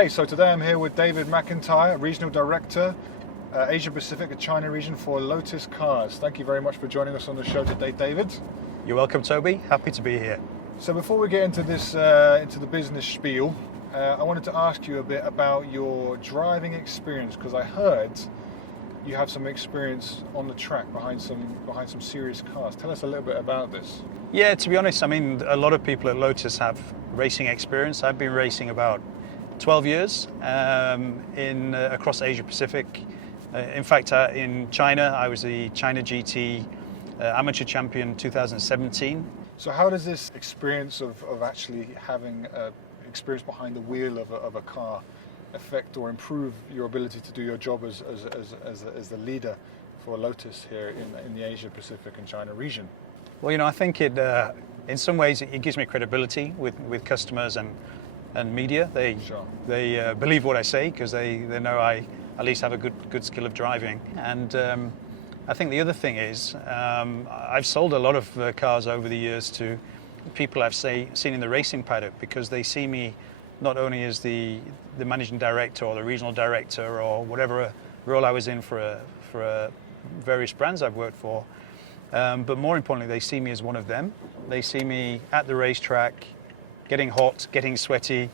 Okay, so today I'm here with David McIntyre, Regional Director, Asia Pacific and China region for Lotus Cars. Thank you very much for joining us on the show today, David. You're welcome, Toby. Happy to be here. So before we get into this, into the business spiel, I wanted to ask you a bit about your driving experience, because I heard you have some experience on the track behind some serious cars. Tell us a little bit about this. Yeah, to be honest, I mean, a lot of people at Lotus have racing experience. I've been racing about 12 years across Asia Pacific. In fact, in China, I was the China GT amateur champion 2017. So how does this experience of actually having experience behind the wheel of a car affect or improve your ability to do your job as the leader for Lotus here in the Asia Pacific and China region? Well, you know, I think it in some ways it gives me credibility with customers and media. They believe what I say because they know I at least have a good skill of driving. And I think the other thing is I've sold a lot of cars over the years to people I've seen in the racing paddock, because they see me not only as the managing director or the regional director or whatever role I was in for various brands I've worked for, but more importantly, they see me as one of them. They see me at the racetrack, getting hot, getting sweaty,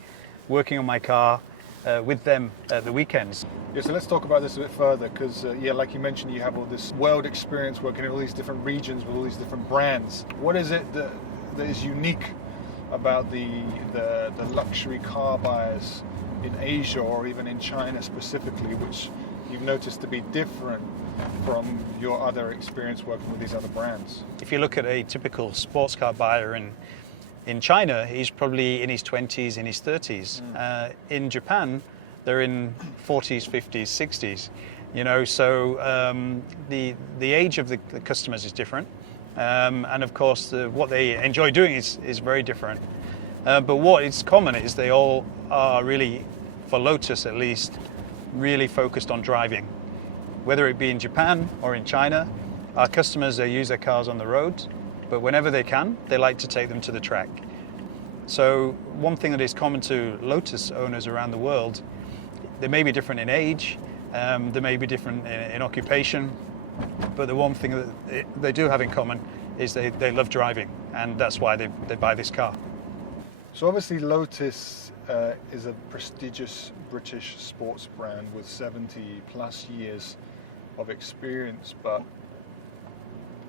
working on my car with them at the weekends. Yeah, so let's talk about this a bit further, because like you mentioned, you have all this world experience working in all these different regions with all these different brands. What is it that is unique about the luxury car buyers in Asia or even in China specifically, which you've noticed to be different from your other experience working with these other brands? If you look at a typical sports car buyer in China, he's probably in his 20s, in his 30s. In Japan, they're in 40s, 50s, 60s. You know, so the age of the customers is different, and of course what they enjoy doing is very different. But what is common is they all are really, for Lotus at least, really focused on driving. Whether it be in Japan or in China, our customers, they use their cars on the road, but whenever they can, they like to take them to the track. So one thing that is common to Lotus owners around the world, they may be different in age, they may be different in occupation, but the one thing that they do have in common is they love driving, and that's why they buy this car. So obviously Lotus is a prestigious British sports brand with 70 plus years of experience, but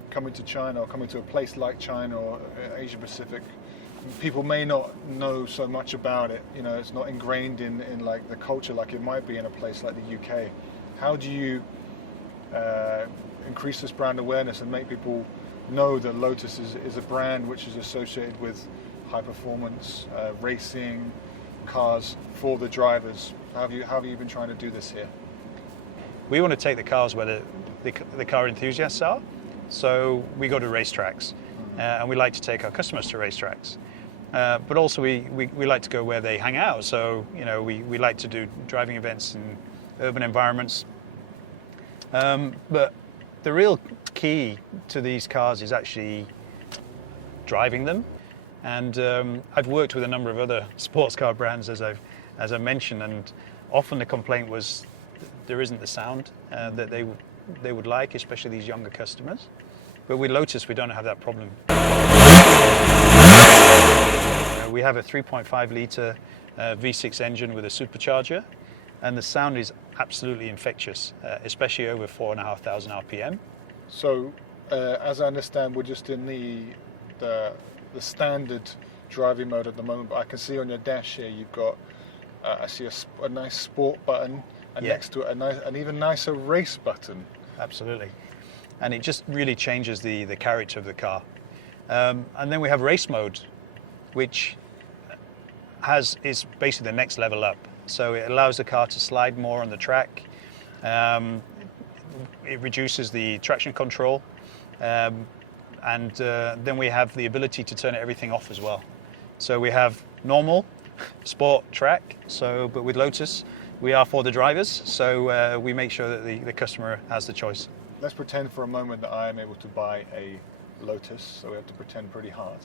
coming to China or coming to a place like China or Asia Pacific, people may not know so much about it. You know, it's not ingrained in like the culture like it might be in a place like the UK. How do you increase this brand awareness and make people know that Lotus is a brand which is associated with high performance racing cars for the drivers? How have you been trying to do this here? We want to take the cars where the car enthusiasts are. So we go to racetracks, and we like to take our customers to racetracks. But also we like to go where they hang out. So, you know, we like to do driving events in urban environments. But the real key to these cars is actually driving them. And I've worked with a number of other sports car brands, as I mentioned, and often the complaint was there isn't the sound that they would like, especially these younger customers. But with Lotus, we don't have that problem. We have a 3.5 litre V6 engine with a supercharger, and the sound is absolutely infectious, especially over 4,500 RPM. So, as I understand, we're just in the standard driving mode at the moment, but I can see on your dash here you've got I see a nice sport button, and next to it an even nicer race button. Absolutely, and it just really changes the character of the car. And then we have race mode, which is basically the next level up. So it allows the car to slide more on the track. It reduces the traction control, and then we have the ability to turn everything off as well. So we have normal, sport, track. But with Lotus, we are for the drivers. So we make sure that the customer has the choice. Let's pretend for a moment that I am able to buy a Lotus. So we have to pretend pretty hard.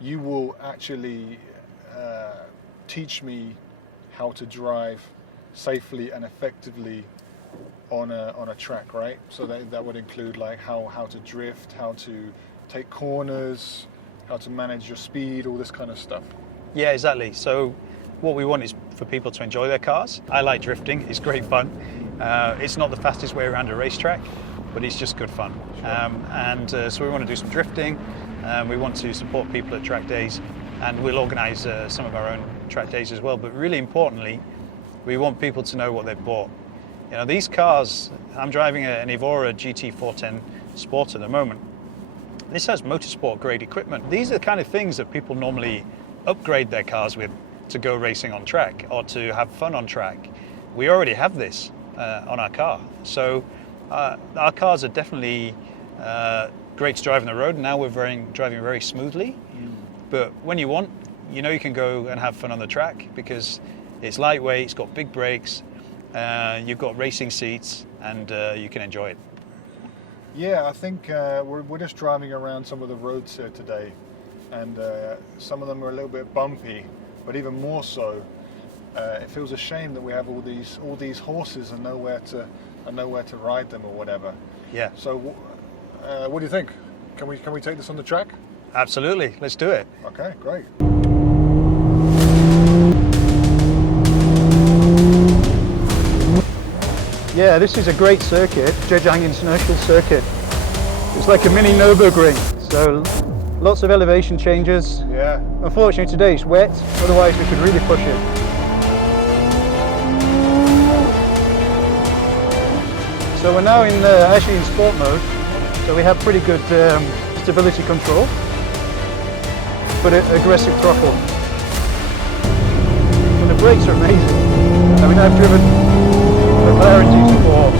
You will actually teach me how to drive safely and effectively on a track, right? So that would include like how to drift, how to take corners, how to manage your speed, all this kind of stuff. Yeah, exactly. So what we want is for people to enjoy their cars. I like drifting, it's great fun. It's not the fastest way around a racetrack, but it's just good fun. Sure. So we want to do some drifting. We want to support people at track days, and we'll organise some of our own track days as well. But really importantly, we want people to know what they've bought. You know, these cars, I'm driving an Evora GT410 Sport at the moment. This has motorsport grade equipment. These are the kind of things that people normally upgrade their cars with to go racing on track or to have fun on track. We already have this on our car. So our cars are definitely great to drive on the road. Now we're driving very smoothly. But when you want, you know you can go and have fun on the track because it's lightweight, it's got big brakes, you've got racing seats, and you can enjoy it. Yeah, I think we're just driving around some of the roads here today, and some of them are a little bit bumpy, but even more so, it feels a shame that we have all these horses and nowhere to ride them or whatever. Yeah. So, what do you think? Can we take this on the track? Absolutely. Let's do it. Okay, great. Yeah, this is a great circuit, Zhejiang International Circuit. It's like a mini Nürburgring, so lots of elevation changes. Yeah. Unfortunately today it's wet, otherwise we could really push it. So we're now actually in sport mode, so we have pretty good stability control, but aggressive throttle. And the brakes are amazing. I mean, I've driven McLaren before,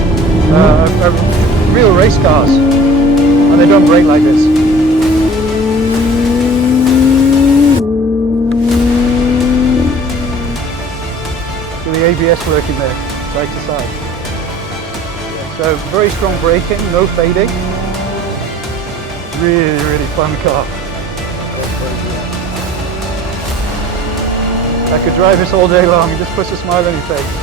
real race cars, and they don't brake like this. See the ABS working there, side to side. So very strong braking, no fading. Really, really fun car. I could drive this all day long, it just puts a smile on your face.